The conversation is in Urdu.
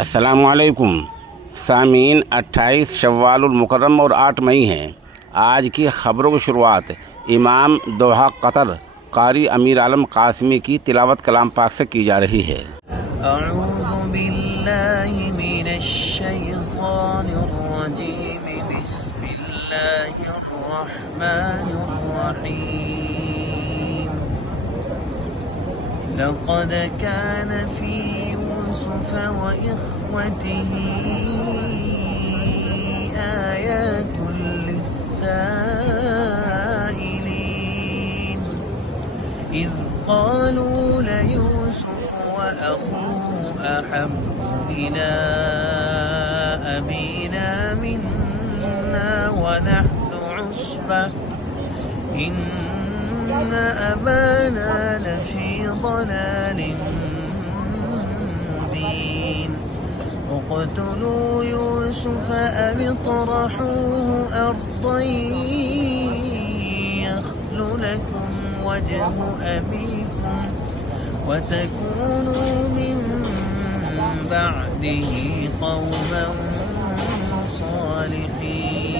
السلام علیکم سامعین، 28 شوال المکرم اور 8 مئی ہے۔ آج کی خبروں کی شروعات امام دوحہ قطر قاری امیر عالم قاسمی کی تلاوت کلام پاک سے کی جا رہی ہے۔ اعوذ باللہ من الشیطان الرجیم، بسم اللہ الرحمن الرحیم۔ لقد كان في يوسف وإخوته آيات للسائلين، إذ قالوا ليوسف وأخوه أحب إلى أبينا منا ونحن عصبة إن أبانا لفي ضلال مبين، اقتلوا يوسف أو اطرحوه أرضا يخل لكم وجه أبيكم وتكونوا من بعده قوما صالحين۔